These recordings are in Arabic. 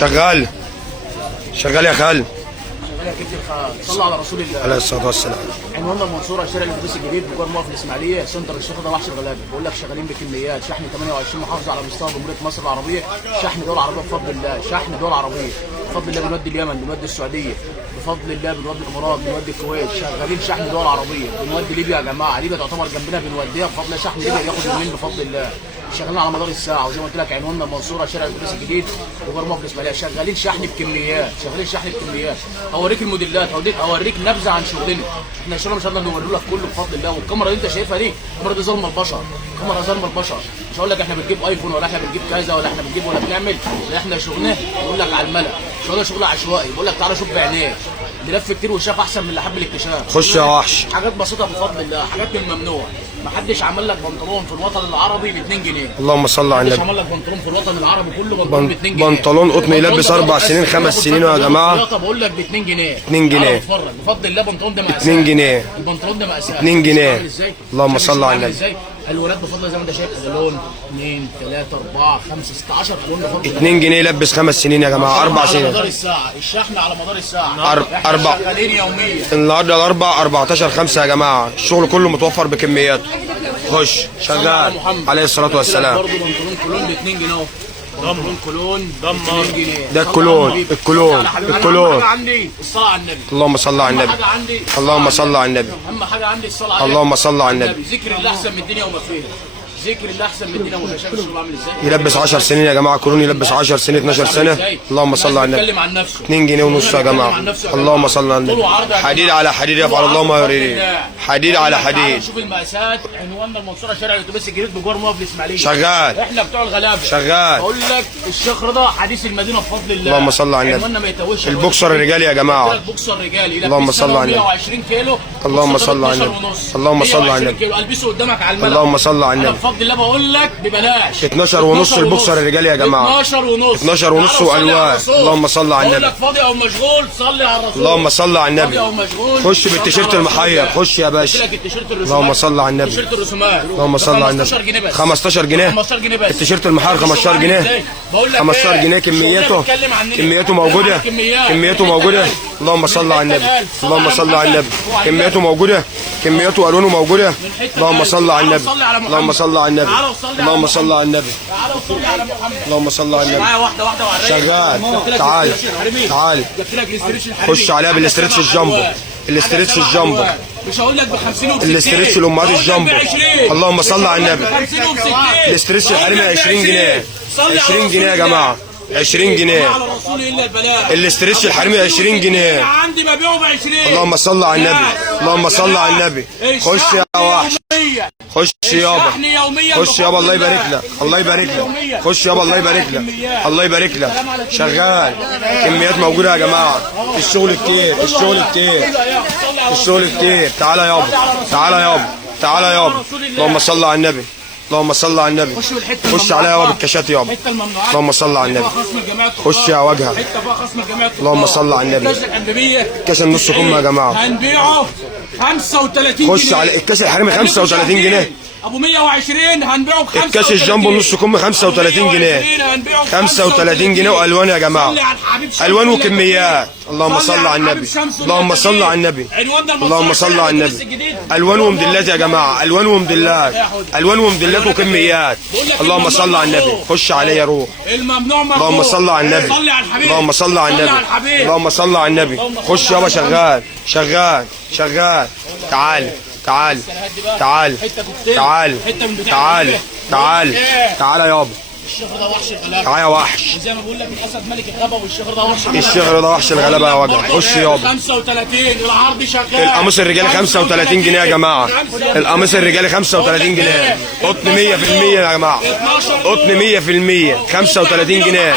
شغال شغال يا خال. صلى على رسول الله عليه الصلاه والسلام. عنواننا المنصوره، شارع الاتوبيس الجديد بجوار موقف الاسماعيليه، سنتر الشيخ ده وحش الغلابه. بقول لك شغالين بكميات شحن 28 محافظه على مستوى جمهوريه مصر العربيه، شحن دول عربيه بفضل الله، شحن دول عربيه بفضل الله. بنودي اليمن، بنودي السعوديه بفضل الله، بنودي الامارات، بنودي الكويت، شغالين شحن دول عربيه. بنودي ليبيا يا جماعه، ليبيا تعتبر جنبنا بنوديها بفضل الله. شحن ليبيا بياخد يومين بفضل الله. شغالين على مدار الساعه، وزي ما قلت لك عنواننا المنصوره، شارع الاتوبيس الجديد بجوار موقف الاسماعيليه. شغالين شحن بكميات، شغالين شحن بكميات. اوريك الموديلات، اوريك نبذه عن شغلنا. احنا الشغل مش هنقدر نوري لك كله بفضل الله. والكاميرا اللي انت شايفها دي الكاميرا دي ظلم البشر، كاميرا ظلم البشر. مش هقول لك احنا بنجيب ايفون، ولا احنا بنجيب كذا، ولا احنا بنجيب ولا بنعمل. لا، احنا شغلنا بقول لك على الملأ، شغلنا شغل عشوائي. بقول لك تعالى شوف بعينيك، اللي لف كتير وشاف احسن من اللي حب الاكتشاف. خش يا وحش. حاجات بسيطه بفضل الله، حاجات من الممنوع. ما حدش عمل لك بنطلون في الوطن العربي ب 2 جنيه. اللهم صل على محدش النبي. عمل لك بنطلون في الوطن العربي كله بنطلون ب 2 جنيه. بنطلون قطن يلبس 4 سنين 5 سنين يا جماعه. بقول لك ب 2 جنيه. 2 جنيه. اتفرج بفضل الله، بنطلون ده مقاسات 2 جنيه. البنطلون ده مقاسات 2 جنيه. اللهم صل على النبي. الولاد بفضل الله زي ما انت شايف، لون 2 3 4 5 16 لون بفضل الله. 2 جنيه يلبس 5 سنين يا جماعه، 4 على سنين. مدار الساعه، الشحن على مدار الساعه. أربع شغالين يوميا. النهارده الاربع 14/5 يا جماعه، الشغل كله متوفر بكمياته. خش شغال عليه الصلاه والسلام. برضه بنطلون كولون ب 2 جنيه اهو. بنطلون كولون ب 2 جنيه. ده الكولون الكولون الكولون. عندي الصلاه على النبي. اللهم صل على النبي. اللهم صل على النبي. اهم حاجه عندي الصلاه على اللهم صل على النبي. ذكر الله احسن من الدنيا وما فيها. ذكر الله احسن من الدنيا وما فيها. شايف الشغل عامل ازاي؟ يلبس 10 سنين يا جماعه، كولون يلبس 10 سنين 12 سنه. اللهم صل على النبي. 2 جنيه ونص يا جماعه. اللهم صل على النبي. حديد على حديد يفعل الله ما يريد. حديد على حديد. شوف المقاسات. عنواننا المنصوره، شارع الاتوبيس الجديد بجوار موقف الاسماعيليه. شغال. احنا بتوع الغلابه. شغال. بقول لك الشيخ رضا حديث المدينه بفضل الله. اللهم صل على النبي. عنواننا ما يتوهش. البوكسر الرجالي يا جماعه. البوكسر الرجالي. اللهم صل على النبي. 120 كيلو. اللهم صل على النبي. اللهم صل على النبي. البسه قدامك على الملأ. اللهم صل على النبي. بفضل الله بقول لك ببلاش. 12 ونص البوكسر الرجالي يا جماعه. 12 ونص. 12 ونص والوان. اللهم صل على النبي. بقول لك فاضي او مشغول صلي على الرسول. اللهم صل على النبي. فاضي او مشغول خش بالتيشيرت المحير، خش يا باشا. اللهم صل على النبي. التيشيرت الرسومات. اللهم صل على النبي. 15 جنيه بس. 15 جنيه. 15 جنيه بس. التيشيرت المحير 15 جنيه. 15 جنيه. كميته موجوده. كميته موجوده. اللهم صل على النبي. اللهم صل على النبي. كميته موجوده. كميته والوانه موجوده. اللهم صل على النبي. اللهم صل على النبي. اللهم صل على النبي. تعالى وصلي على محمد. اللهم صل على النبي. معايا واحده وعلى شغال. تعال تعال. جبت لك الاستريتش الحريمي. خش عليها بالاستريتش الجامبو. الاستريتش الجامبو. مش هقول لك ب 50 و60. الاستريتش الامهات الجامبو. اللهم صل على النبي. 50 و60. الاستريتش الحريمي 20 جنيه. 20 جنيه يا جماعه. 20 جنيه. على الرسول الا البلاء. الاستريتش الحريمي 20 جنيه. عندي ببيعه ب 20. اللهم صل على النبي. اللهم صل على النبي. خش يا وحش. خش يابا. خش يابا. الله يبارك لك. الله يبارك لك. خش يابا. الله يبارك لك. الله يبارك لك. شغال. كميات موجوده يا جماعه. الشغل كتير. الشغل كتير. الشغل كتير. تعالى يابا. تعالى يابا. تعالى يابا. اللهم صل على النبي. اللهم صل على النبي. خش عليا يابا بالكاشات يابا. اللهم صل على النبي. خش يا وجهه. اللهم صل على النبي. كاس النص كم يا جماعه. هنبيعه 35 جنيه. خش على الكاس الحريمي 35 جنيه. ابو 120 هنبيعه ب 35. الكاس الجامبو نص كم 35 جنيه. 35 جنيه والوان يا جماعه. الوان وكميات. اللهم صل على النبي. اللهم صل على النبي. اللهم صل على النبي. الوان ومدلات يا جماعه. الوان ومدلات. الوان ومدلات وكميات. اللهم صل على النبي. خش عليا روح. اللهم صل على النبي. اللهم صل على النبي. اللهم صل على النبي. خش يابا. شغال. شغال. شغال. تعال تعال تعال تعال تعال تعال تعال يابا. الشيخ ده وحش الغلابه. تعالى يا وحش. زي ما بقول لك الاسد ملك الغابه، والشيخ ده وحش الشيخ ده وحش الغلابه يا وجع. خش يابا. 35 العرض شغال. القميص الرجالي 35 جنيه يا جماعه. القميص الرجالي 35 جنيه. قطن 100% يا جماعه. قطن 100% 35 جنيه.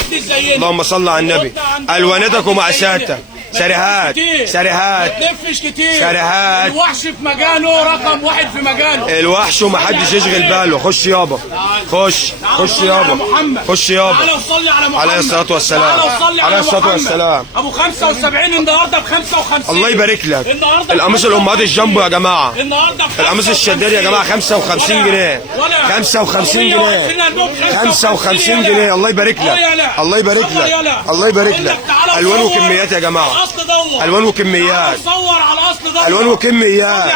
اللهم صل على النبي. الواناتك ومقاساتك. سريهات سريهات ما تلفش كتير. سريهات. الوحش في مجاله، رقم واحد في مجاله. الوحش ومحدش يشغل باله. خش يابا، خش يابا، خش يابا. تعالى وصلي على محمد عليه الصلاة والسلام. تعالى وصلي عليه على الصلاة محمد. والسلام. ابو 75 النهارده ب 55. الله يبارك لك. النهارده القميص الامهات الجامبو يا جماعه، النهارده القميص الشداد يا جماعه 55 جنيه. 55 جنيه. 55 جنيه. الله يبارك لك. الله يبارك لك. الله يبارك لك. الوان وكميات يا جماعه. الوان وكميات. صور على الاصل ده. الوان وكميات.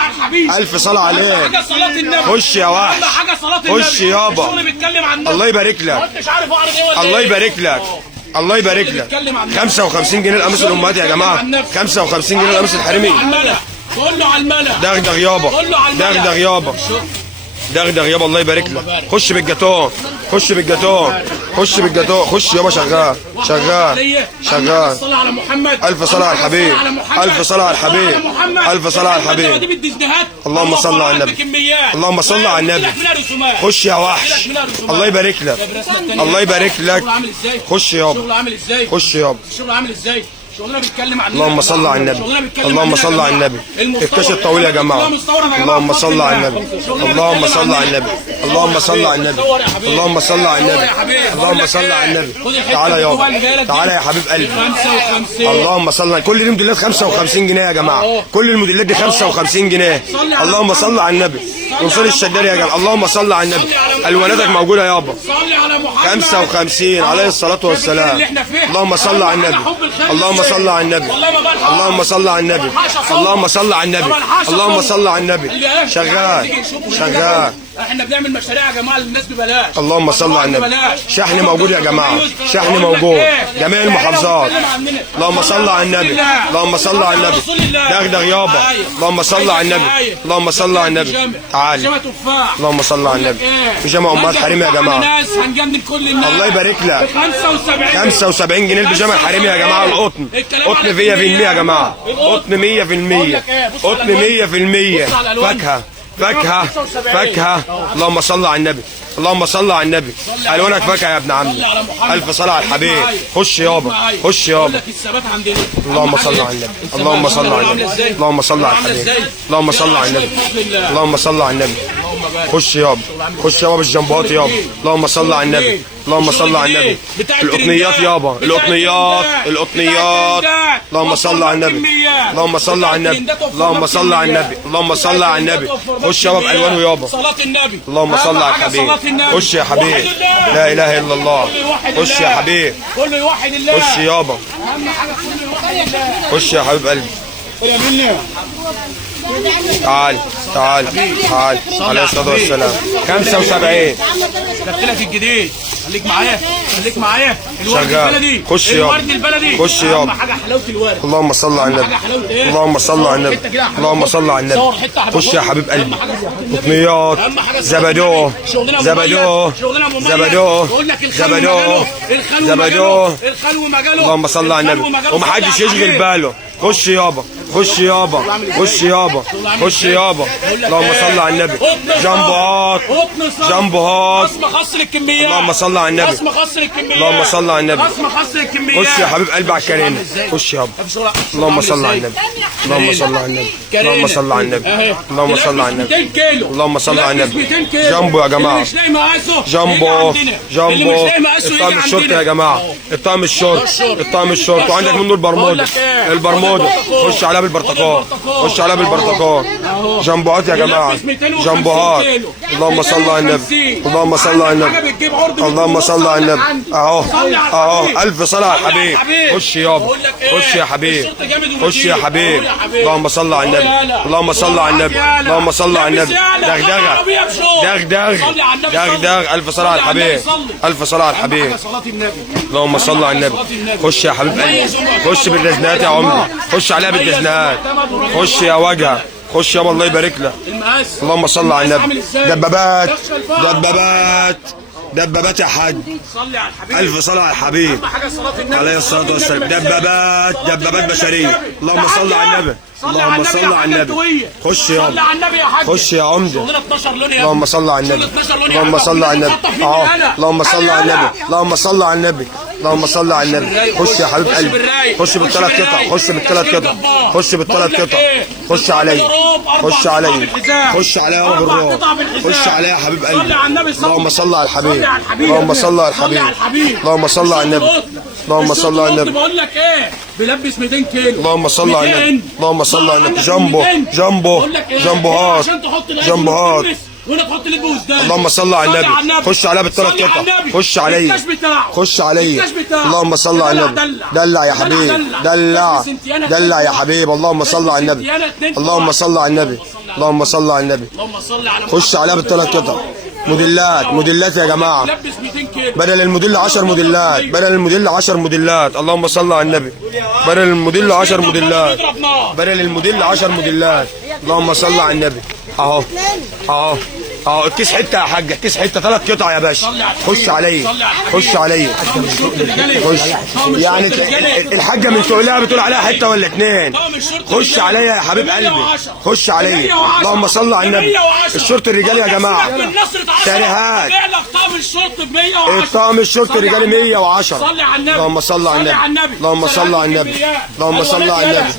الف صلاه عليك. حاجه صلاه النبي. خش يا وحش. حاجه صلاه النبي. خش يابا. الشغل بيتكلم عن النبي. الله يبارك لك. مش عارف اعرف ايه ولا الله إيه؟ يبارك لك. الله يبارك لك. 55 جنيه القميص الامهات يا جماعه. 55 جنيه القميص الحريمي. قول له على الملأ. دغدغ يابا، دغدغ يابا، دغدغ يابا. الله يبارك لك. خش بالجاتون، خش بالجاتون، خش بالجاتون. خش يابا. شغال شغال شغال. صلى على محمد. الف صلاه على الحبيب. الف صلاه على الحبيب. الف صلاه على الحبيب. اللهم صل على النبي. اللهم صل على النبي. خش يا وحش. الله يبارك لك. الله يبارك لك. خش يابا. الشغل عامل ازاي؟ خش يابا. الشغل عامل ازاي؟ شغلنا بيتكلم عن اللهم صل على النبي. اللهم صل على النبي. الكاش الطويل يا جماعه. اللهم صل على النبي. اللهم صل على النبي. اللهم صل على النبي. اللهم صل على النبي. اللهم صل على النبي. تعالى يابا، تعالى يا حبيب قلبي. 55. اللهم صل على كل دي موديلات 55 جنيه يا جماعه. كل الموديلات دي 55 جنيه. اللهم صل على النبي. وصل الشداد يا جماعه. اللهم صل على النبي. الواناتك موجوده يابا. صلي على محمد. 55 عليه الصلاه والسلام. اللهم صل على النبي. اللهم صل على النبي. اللهم صل على النبي. اللهم صل على النبي. اللهم صل على النبي. شغال شغال. احنا بنعمل مشاريع يا جماعه للناس ببلاش. اللهم صل على النبي. شحن موجود يا جماعه. شحن موجود جميع المحافظات. اللهم صل على النبي. اللهم صل على النبي. دغدغ يابا. اللهم صل على النبي. اللهم صل على النبي. تعالى. اللهم صل على النبي. بيجامه امهات حريمي يا جماعه. هنجنن كل الناس. الله يبارك لك. 75 75 جنيه البيجامه الحريمي يا جماعه. القطن قطن 100% يا جماعه. قطن 100%. قطن 100%. فاكهه فاكهه فاكهه. اللهم صل على النبي. اللهم صل على النبي. الوانك فاكهه يا ابن عمي. الف صلاه على الحبيب. خش يابا، خش يابا. اللهم صل على النبي. اللهم صل على النبي. اللهم صل على الحبيب. اللهم صل على النبي. اللهم صل على النبي. خش يابا، خش يابا بالجنبات يابا. اللهم صل على النبي. اللهم صل على النبي. القطنيات يابا، القطنيات القطنيات. اللهم صل على النبي. اللهم صل على النبي. اللهم صل على النبي. اللهم صل على النبي. خش يابا بالوانه يابا. صلاة النبي. اللهم صل على الحبيب. خش يا حبيب. لا اله الا الله. خش يا حبيب. كله يوحد الله. خش يابا. اهم حاجه كله يوحد الله. خش يا حبيب قلبي. يا مني. تعال تعال تعال. عليه الصلاه والسلام. 75. جبت لك الجديد. خليك معايا، خليك معايا. الورد شغال. البلدي. خش يابا. الورد البلدي. خش يابا. اهم حاجه حلاوه الورد. اللهم صل على النبي. اللهم صل على النبي. اللهم صل على النبي. خش يا حبيب قلبي. قطنيات. زبدوه زبدوه زبدوه زبدوه زبدوه. الخلو مجاله. اللهم صل على النبي. ومحدش يشغل باله. خش يابا، خش يابا، خش يابا، خش يابا. اللهم صل على النبي. جنبهات جنبهات. قسم خاص للكميات. اللهم صل على النبي. قسم خاص للكميات. اللهم صل على النبي. قسم خاص للكميات. خش يا حبيب قلبي على الكريمه. خش يابا. اللهم صل على النبي. اللهم صل على النبي. اللهم صل على النبي. اللهم صل على النبي. 200 كيلو. اللهم صل على النبي. 200 كيلو. جنبه يا جماعه. اللي مش لاقي مقاسه جنبه يجي عندنا. جنبه. اللي مش لاقي مقاسه يجي الطقم الشرطه عندنا. يا جماعه. الطقم الشرطه. الطقم الشرطه. وعندك منه البرموده. البرموده. خش عليها بالبرتقال. خش عليها بالبرتقال. جنبوهات يا جماعه. جنبوهات. اللهم صل على النبي. اللهم صل على النبي. اللهم صل على النبي. اهو اهو. الف صلاه على الحبيب. خش يابا، خش يا حبيب. خش يا حبيب. اللهم صل على النبي. اللهم صل على النبي. اللهم صل على النبي. دغدغه دغدغ دغدغ. الف صلاه على الحبيب. الف صلاه على الحبيب. اللهم صل على النبي. خش يا حبيب قلبي. خش بالرزنات يا عمري. خش عليها بالرزنات. خش يا وجهه. خش يابا. الله يبارك لك. اللهم صل على النبي. دبابات دبابات دبابات يا حاج. صلي على الحبيب. الف صلاه على الحبيب حاجه صلاه النبي عليه الصلاه والسلام. دبابات دبابات بشريه. اللهم صل على النبي. اللهم صل على النبي. خش يابا. صلي على النبي يا حاج. خش يا عمده. شغلنا 12 لون يا اللهم صل على النبي. اللهم صل على النبي. اللهم صل على النبي. اللهم صل على النبي. اللهم صل على النبي. اللهم صل على النبي. خش يا حبيب قلبي، خش بالثلاث قطع، خش بالثلاث قطع، خش بالثلاث قطع، خش عليا، خش عليا، خش عليا يا بالروح، خش عليا يا حبيب قلبي. اللهم صل على الحبيب، اللهم صل على الحبيب، اللهم صل على النبي، اللهم صل على النبي. بقول لك ايه، بيلبس 200 كيلو. اللهم صل على النبي، اللهم صل على النبي. جامبو جامبو جامبوهات جامبوهات. ولا تحط لي بوز ده. اللهم صل على النبي. خش عليها بالثلاث قطع، خش عليا، خش عليا. اللهم صل على النبي. دلع يا حبيب، دلع دلع يا حبيب. اللهم صل على النبي، اللهم صل على النبي، اللهم صل على النبي. خش عليها بالثلاث قطع. موديلات موديلات يا جماعه، بدل الموديل 10 موديلات، بدل الموديل 10 موديلات. اللهم صل على النبي. بدل الموديل 10 موديلات، بدل الموديل 10 موديلات. اللهم صل على النبي. اهو اهو اهو الكيس حته يا حاج، الكيس حته، ثلاث قطع يا باشا. خش عليا، خش عليا، خش. يعني الحاجه من تقولها بتقول عليها حته ولا اتنين. خش عليا يا حبيب قلبي، خش عليا. اللهم صل على النبي. الشرط الرجالي يا جماعه شاريهات. طقم الشرط الرجالي 110. اللهم صل على النبي، اللهم صل على النبي، اللهم صل على النبي.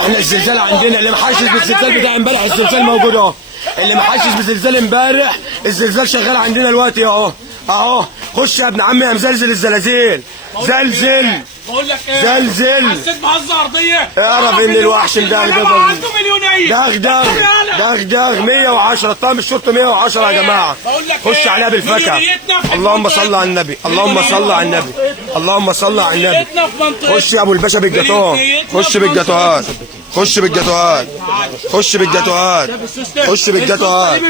احنا الزلزال عندنا اللي محشش بالزلزال بتاع امبارح، الزلزال موجود اهو. اللي محشش بالزلزال امبارح، الزلزال شغال عندنا دلوقتي اهو اهو. خش يا ابن عمي يا مزلزل الزلازل، زلزل بقول لك ايه، زلزل. حسيت بهزه ارضيه. اعرف ان الوحش مدغدغ عنده مليونيه. دغدغ دغدغ 110. طقم الشرطه 110 يا جماعه. خش عليها بالفكه. اللهم صل على النبي، اللهم صل على النبي، اللهم صل على النبي. خش يا ابو الباشا بالجاتوه، خش بالجاتوهات، خش بالجاتوهات، خش بالجاتوهات، خش بالجاتوهات،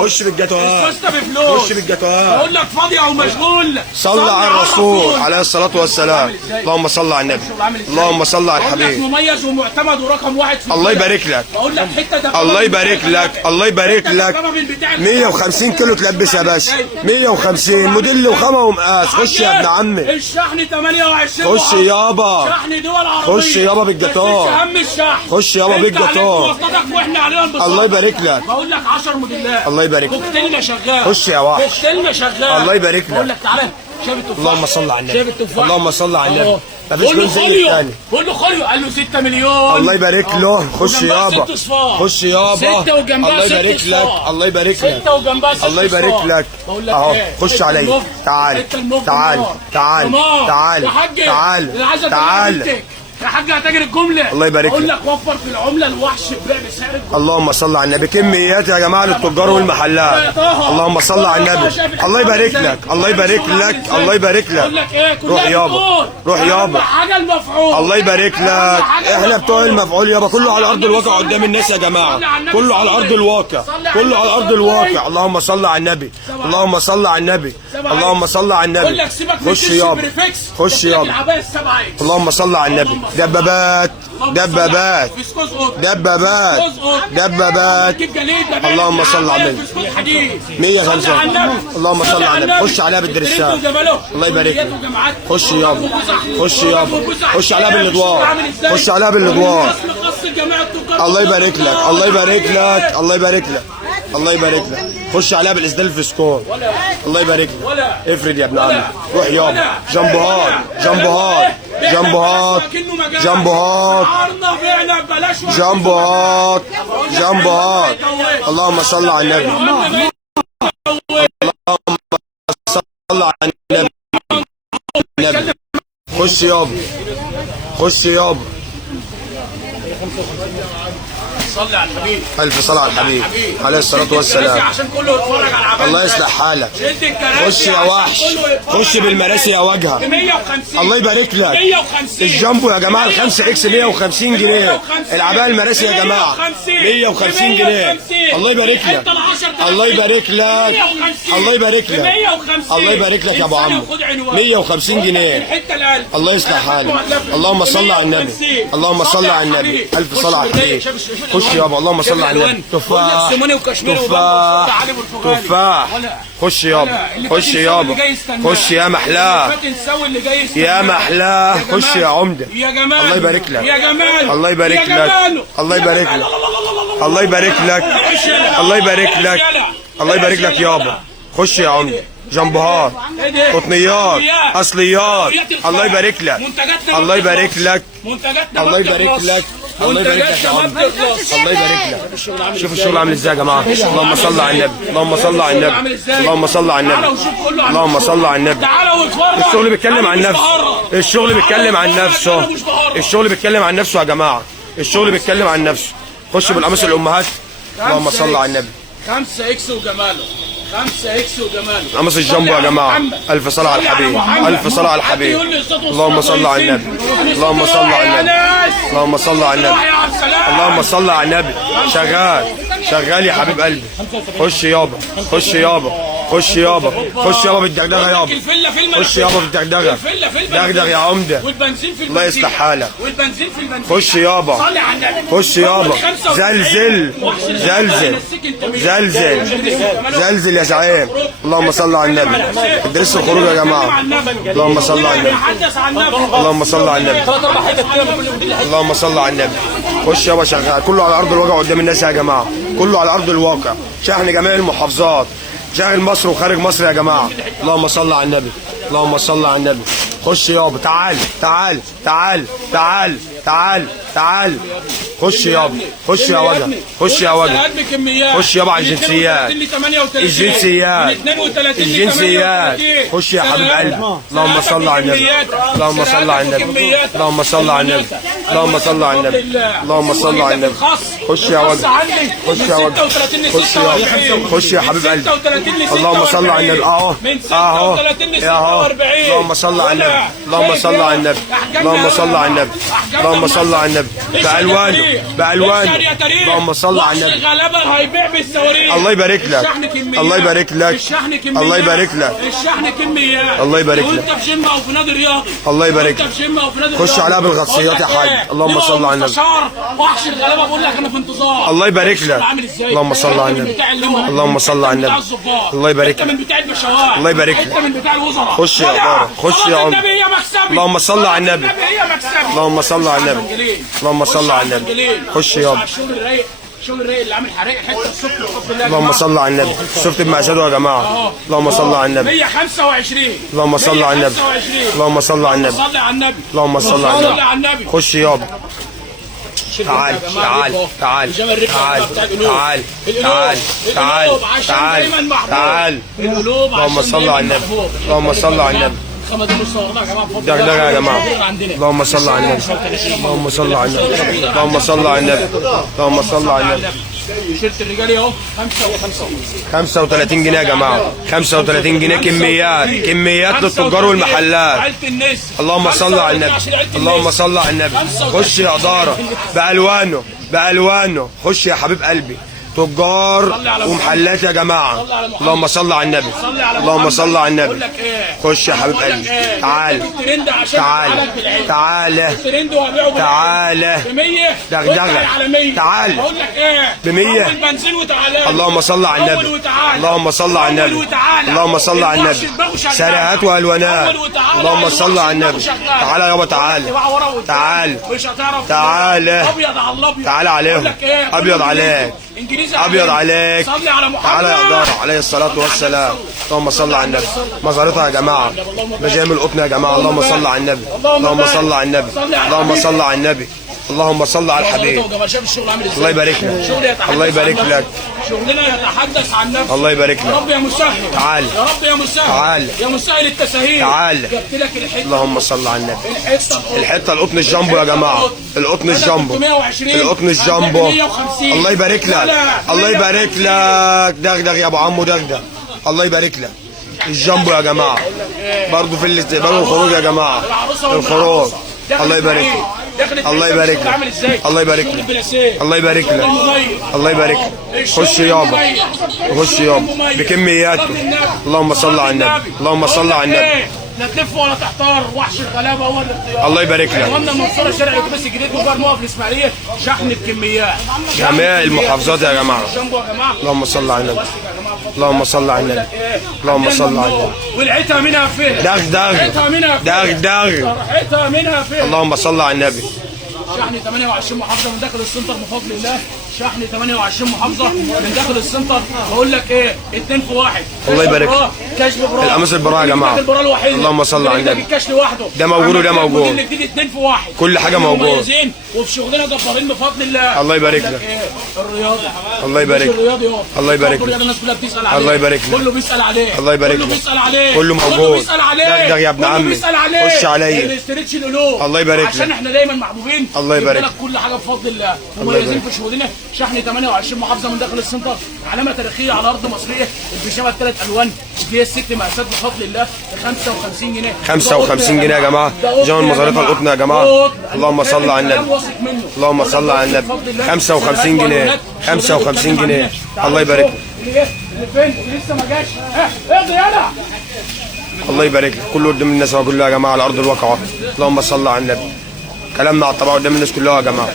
خش بالجاتوهات، خش بالجاتوهات. بقول لك فاضي او مشغول. صلى على الرسول عليه الصلاه والسلام. اللهم صل على النبي، اللهم صل على الحبيب. مميز ومعتمد ورقم واحد في الله يبارك لك، بقول لك حته. الله يبارك لك، الله يبارك لك. 150 كيلو تلبس يا باشا، 150 موديل وخامه ومقاس. خش يا ابن عمي. الشحن 28. خش يابا، شحن دول عربيه. خش يابا بالجاتوه، اهم الشحن. خش يابا بالجاتوه. واحنا علينا البصار. الله يبارك لك، بقول لك 10 موديلات. الله يبارك لك. كوكتيلنا شغال. خش يا وحش، كوكتيلنا شغال. الله يبارك لك. بقول لك تعالى شايف التفاح. اللهم صل على النبي، شايف التفاح. اللهم صل على النبي. مفيش جون زي الثاني. قول له خليو، قال له 6 مليون. الله يبارك له. خش يابا، خش يابا. 6 وجنبها الله يبارك لك، الله يبارك لك، 6 وجنبها 6. الله يبارك لك. اهو خش عليا. تعال تعال تعال تعال تعال تعال يا حاج هتاجر الجمله. الله يبارك لك. اقول لك وفر في العمله الوحش بيع بسعر الجمله. اللهم صل على النبي. كميات يا جماعه للتجار والمحلات. اللهم صل على النبي. الله يبارك لك، الله يبارك لك، الله يبارك اقول لك. لك ايه، روح يابا، روح يابا. حاجه المفعول. الله يبارك لك. احنا بتوع المفعول يابا. كله على ارض الواقع قدام الناس يا جماعه، كله على ارض الواقع، كله على ارض الواقع. اللهم صل على النبي، اللهم صل على النبي، اللهم صل على النبي. خش يابا، خش يابا. اللهم صل على النبي. دبابات دبابات دبابات دبابات. اللهم صل على النبي. 105. اللهم صل على النبي. خش عليها بالدرسات. الله يبارك لك. خش يابا، خش يابا. خش عليها بالادوار، خش عليها بالادوار. الله يبارك لك، الله يبارك لك، الله يبارك لك، الله يبارك لك. خش عليها بالاسدال الفسكون. الله يبارك لك. افرد يا ابن عمي. روح يابا. جنبهات جنبهات جنبهات جنبهات جنبهات جنبهات. اللهم صل على النبي، اللهم صل على النبي. خش يابا، خش يابا. صلي على الحبيب. ألف صلاة على الحبيب عليه الصلاة والسلام. عشان كله يتفرج على العمل. الله يصلح حالك. خش يا وحش، خش بالمراسي يا وجهه. 150. الله يبارك لك. 150. الجامبو يا جماعة ال5 اكس 150 جنيه. العباية المراسي يا جماعة 150 جنيه. الله يبارك لك، الله يبارك لك، الله يبارك لك، الله يبارك لك يا ابو عمرو. 150 جنيه. الله يصلح حالك. اللهم صل على النبي، اللهم صل على النبي. ألف صلاة على الحبيب. خش يابا. اللهم صل على النبي. تفاح تفاح تفاح. خش يابا، خش يابا. خش يا محلاه، يا محلاه. خش يا عمده. الله يبارك لك، الله يبارك لك، الله يبارك لك، الله يبارك لك، الله يبارك لك، الله يبارك لك يابا. خش يا عمده. جنبهات، قطنيات، اصليات. الله يبارك لك، الله يبارك لك، الله يبارك لك، الله يبارك لك يا عم، الله يبارك لك. شوف الشغل عامل ازاي يا جماعه. اللهم صل على النبي، اللهم صل على النبي، اللهم صل على النبي، اللهم صل على النبي. الشغل بيتكلم عن نفسه، الشغل بيتكلم عن نفسه، الشغل بيتكلم عن نفسه يا جماعه، الشغل بيتكلم عن نفسه. خش بالقميص الامهات. اللهم صل على النبي. 5 اكس وجماله، 5 اكس وجماله. قميص الجامبو يا جماعه. الف صلاه على الحبيب، الف صلاه على الحبيب. اللهم صل على النبي، اللهم صل على النبي، اللهم صل على النبي، اللهم صل على النبي. شغال شغال يا حبيب قلبي. خش يابا، خش يابا، خش يابا، خش يابا بالدغدغه يابا، خش يابا بالدغدغه. دغدغ يا عمده، الله يصلح حالك. خش يابا، خش يابا. زلزل زلزل زلزل زلزل يا زعيم. اللهم صل على النبي. ادرس الخروج يا جماعه. اللهم صل على النبي، اللهم صل على النبي، اللهم صل على النبي. خش يابا شغال. كله على ارض الواقع قدام الناس يا جماعه، كله على ارض الواقع. شحن جميع المحافظات، شاغل مصر وخارج مصر يا جماعه. اللهم صل على النبي، اللهم صل على النبي. خش يابا. تعال تعال تعال تعال تعال تعال. خش يابا، خش يا وجه، خش يا وجه، خش يابا على الجنسيات، الجنسيات، الجنسيات. خش يا حبيب قلبي. اللهم صل على النبي، اللهم صل على النبي، اللهم صل على النبي، اللهم صل على النبي، اللهم صل على النبي. خش يا وجه، خش يا وجه، خش يابا، خش يا حبيب قلبي. اللهم صل على النبي. اهو اهو اهو. اللهم صل على النبي، اللهم صل على النبي، اللهم صل على النبي، اللهم صل على النبي. بألوانه بألوانه. اللهم صل على النبي. الله يبارك لك، الله يبارك لك، الله يبارك لك، الشحن كميات، الله يبارك لك. وانت في جيم او في نادي رياضي. الله يبارك لك. خش عليها بالغطسيات يا حاج. اللهم صل على النبي. وحش الغلابه بقول لك انا في انتظار. الله يبارك لك. اللهم صل على النبي، اللهم صل على النبي. الله يبارك لك، من بتاع البشوات، الله يبارك لك. انت من بتاع الوزراء. خش يا بارك، خش يا عمر. اللهم صل على النبي، اللهم صل على النبي، اللهم صل على النبي. خش يابا. الشغل الرايق اللي عامل حريق حته السكر بفضل الله. اللهم صل على النبي. شفت بمقاساته يا جماعه. اللهم صل على النبي. 125. اللهم صل على النبي، اللهم صل على النبي، صل على النبي، اللهم صل على النبي. خش يابا. تعال تعال تعال تعال تعال تعال تعال تعال تعال. اللهم صل على النبي، اللهم صل على النبي. دغدغه يا جماعه. اللهم صل على النبي، اللهم صل على النبي، اللهم صل على النبي، اللهم صل على النبي. تيشيرت الرجالي اهو 35 جنيه يا جماعه. 35 جنيه. كميات كميات للتجار والمحلات. اللهم صل على النبي، اللهم صل على النبي. خش يا اداره بالوانه بالوانه. خش يا حبيب قلبي. تجار ومحلات يا جماعه. اللهم صل على النبي، اللهم صل على النبي. خش يا حبيب قلبي. تعال تعال تعال تعال. دغدغه. تعال ب100. اللهم صل على النبي، اللهم صل على النبي، اللهم صل على النبي. سريهات والوانات. اللهم صل على النبي. تعالى يابا، تعالى تعالى تعالى تعالى عليهم. ابيض عليك، ابيض عليك. تعالى يا اداره عليه الصلاه والسلام. اللهم صل على النبي. مزارتها يا جماعه، مجامل القطن يا جماعه. اللهم صل على النبي، اللهم صل على النبي، اللهم صل على النبي، اللهم صل على الحبيب. الله يبارك لك، الله يبارك لك. شغلنا يتحدث عن نفسه. الله يبارك لك. يا رب يا مسهل، تعال يا رب يا مسهل، تعال يا مسهل التسهيل. تعال. جبت لك الحته. اللهم صل على النبي. الحته الحته القطن الجامبو يا جماعه. القطن الجامبو، القطن الجامبو. الله يبارك لك، الله يبارك لك. دغدغ يا ابو عمو، دغدغ. الله يبارك لك. الجامبو يا جماعه برضه في الاستقبال والخروج يا جماعه. الخروج. الله يبارك لك، الله يبارك لك، الله يبارك لك، الله يبارك لك، الله يبارك لك. خش يابا، خش يابا بكمياته. اللهم صل على النبي، اللهم صل على النبي. لا تلف ولا تحتار، وحش الغلابه هو الاختيار. الله يبارك لك. قلنا المنصوره شارع اتوبيس الجديد وجار موقف الاسماعيليه. شحن الكميات جميع المحافظات يا جماعه. اللهم صل على النبي، اللهم صل على النبي، اللهم صل على النبي. والعتها منها فين؟ دغدغ دغدغ. ريحتها منها فين؟ اللهم صل على النبي. شحن 28 محافظه من داخل السنتر بفضل الله. شحن 28 محافظه من داخل السنتر. بقول لك ايه 2 في 1. الله يبارك. كشف براء. القميص البراء يا جماعه. البراء الوحيد. اللهم صل على النبي. الكشف لوحده ده موجود وده موجود. الموديل الجديد 2 في 1. كل حاجه موجود. وفي شغلنا جبارين بفضل الله. الله يبارك لك. إيه؟ الرياضي. الله يبارك. الرياضي اهو. الله يبارك لك. الناس كلها بتسال عليه. الله يبارك لك. كله بيسال عليه. الله يبارك لك. كله بيسال عليه. كله موجود. كله بيسال عليه. دغدغ يا ابن عمي. كله بيسال عليه. خش عليا. الاسترتش القلوب. الله يبارك لك. عشان احنا دايما محبوبين. الله يبارك لك كل حاجه بفضل الله. الله يبارك. مميزين في شغلنا. شحن 28 محافظه من داخل السنتر. علامه تاريخيه على ارض مصريه. البيجامه ب3 الوان اللي هي الست مقاسات بفضل الله ب 55 جنيه. 55 جنيه يا جماعه. جمال مزاريطها القطن يا جماعه. اللهم صل على النبي. اللهم صل على النبي. 55 جنيه. 55 جنيه. الله يبارك لك. اللي فين؟ اللي لسه ما جاش. اقضي يلا. الله يبارك لك. كله قدام الناس كلها يا جماعه على ارض الواقع. اللهم صل على النبي. كلامنا على الطبيعه قدام الناس كلها يا جماعه.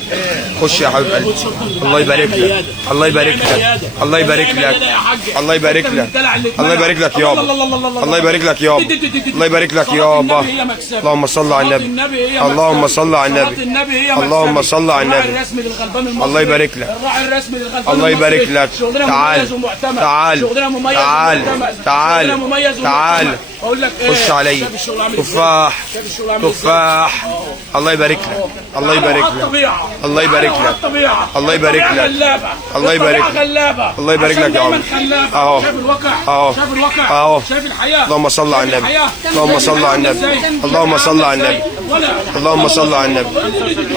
خش يا حبيب قلبي. الله يبارك لك. الله يبارك لك. الله يبارك لك. الله يبارك لك. الله يبارك لك يابا. الله يبارك لك يابا. الله يبارك لك يابا. اللهم صل على النبي. اللهم صل على النبي. اللهم صل على النبي. الله يبارك لك. الله يبارك لك. تعال تعال تعال تعال تعال. خش علي. تفاح تفاح. الله يبارك لك. الله يبارك لك. الله يبارك لك. الله يبارك لك. الله يبارك لك. الله يبارك لك يا عمر. اهو اهو اهو. اللهم صل على النبي. اللهم صل على النبي. اللهم صل على النبي. اللهم صل على النبي.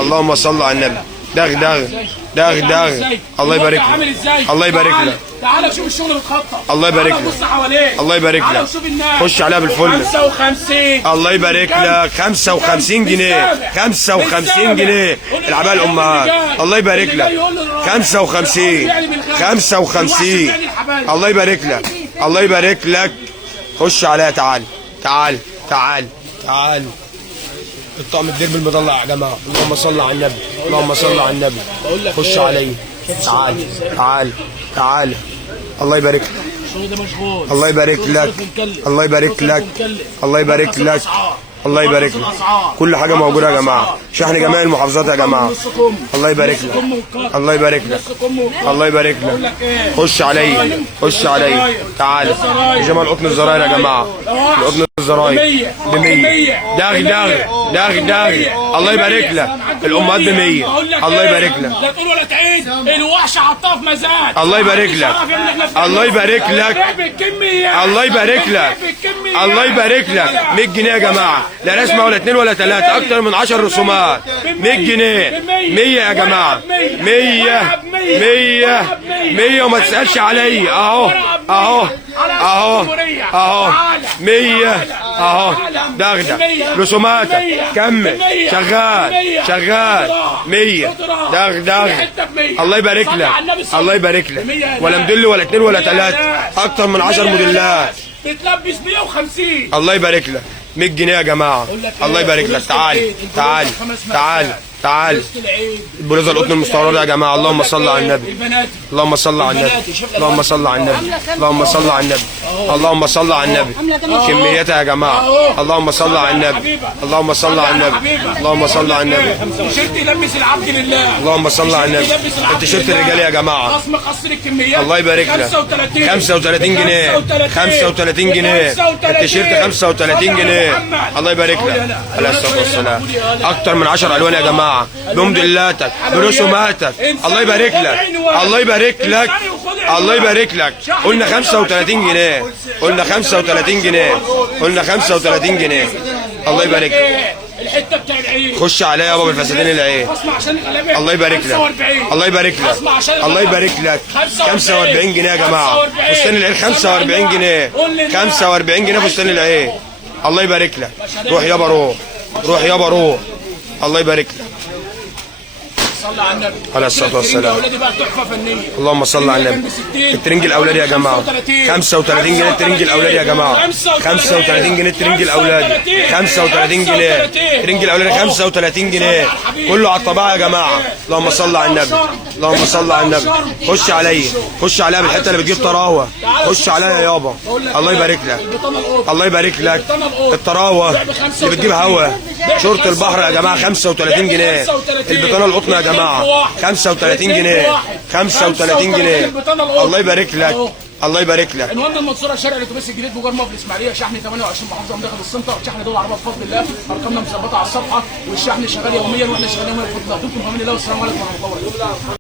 اللهم صل على النبي. دغدغ دغدغ. الله يبارك لك. الله يبارك لك. تعالى شوف الشغل متخطط. الله يبارك لك. بص حواليك. الله يبارك لك. خش عليها بالفل. 55. الله يبارك لك. 55 جنيه. 55 جنيه. العباءة الامهات. الله يبارك لك. 55 55. الله يبارك لك. الله يبارك لك. خش عليها. تعال تعال تعال تعال. الطقم الدرب المضلع يا جماعه. اللهم صل على النبي. اللهم صل على النبي. خش علي. تعال تعال تعال. الله يبارك لك. الله يبارك لك. الله يبارك لك. الله يبارك لك. الله يبارك لك. كل حاجه موجوده يا جماعه. شحن جميع المحافظات يا جماعه. الله يبارك لك. الله يبارك لك. الله يبارك لك. خش علي. خش علي. تعال. جمال قطن الزراير يا جماعه. القطن الزراير ب 100. دغدغ دغدغ. الله يبارك لك. الامهات ب 100. الله يبارك لك. لا تقول ولا تعيد. الوحش حطها في مزاد. الله يبارك لك. الله يبارك لك. الله يبارك لك. الله يبارك لك. 100 جنيه يا جماعه. لا رسمه ولا 2 ولا 3. اكتر من 10 رسومات. 100 جنيه. 100 يا جماعه. 100 100 100 وما تسالش عليا. اهو اهو اهو اهو. 100 اهو. دغدغ. رسوماتك. كمل. شغال شغال. 100. دغدغ. الله يبارك لك. الله يبارك لك. ولا موديل ولا 2 ولا 3. اكتر من 10 موديلات. بتلبس 150. الله يبارك لك. 100 جنيه يا جماعه. الله يبارك لك. تعال تعال تعال تعال. البلوزه القطن المستورده يا جماعه. اللهم صل على النبي. اللهم صل على النبي. اللهم صل على النبي. اللهم صل على النبي. اللهم صل على النبي. كميتها يا جماعه. اللهم صل على النبي. اللهم صل على النبي. اللهم صل على النبي. تيشيرت يلبس العبد لله. اللهم صل على النبي. التيشيرت الرجالي يا جماعه. خصم قصر الكميات. الله يبارك لك. 35 جنيه. 35 جنيه. التيشيرت 35 جنيه. الله يبارك لك. عليه الصلاه والسلام. اكتر من 10 الوان يا جماعه. بموديلاتك برسوماتك. الله يبارك لك. الله يبارك لك. الله يبارك لك. قلنا 35 جنيه. قلنا 35 جنيه. قلنا 35 جنيه. الله يبارك لك. الحته بتاع العين. خش عليا يابا بالفساتين العين. الله يبارك لك. الله يبارك لك. الله يبارك لك. 45 جنيه يا جماعه. فستان العين 45 جنيه. 45 جنيه فستان العين. الله يبارك لك. روح يابا روح. روح يابا روح. الله يبارك لك. صلى على النبي. عليه الصلاه والسلام. اللهم صل على النبي. الترنج الاولادي يا جماعه. 35 جنيه الترنج الاولادي يا جماعه. 35 جنيه الترنج الاولادي. 35 جنيه الترنج الاولادي. 35 جنيه. كله على الطبيعه يا جماعه. اللهم صل على النبي. اللهم صل على النبي. خش عليا. خش عليا بالحته اللي بتجيب طراوه. خش عليا يابا. الله يبارك لك. الله يبارك لك. الطراوه اللي بتجيب هوا. شورت البحر يا جماعه 35 جنيه. البطانه القطن يا جماعه 35 جنيه 35 جنيه. الله يبارك لك الله يبارك لك. عنوان المنصوره شارع الاتوبيس الجديد بجوار موقف الاسماعيليه، شحن 28 محافظه من داخل السنتر، شحن دول عربيه بفضل الله، ارقامنا مثبته على الصفحه، والشحن شغال يوميا واحنا شغالين يوميا بفضل الله. دمتم في امان الله والسلام عليكم ورحمه الله وبركاته.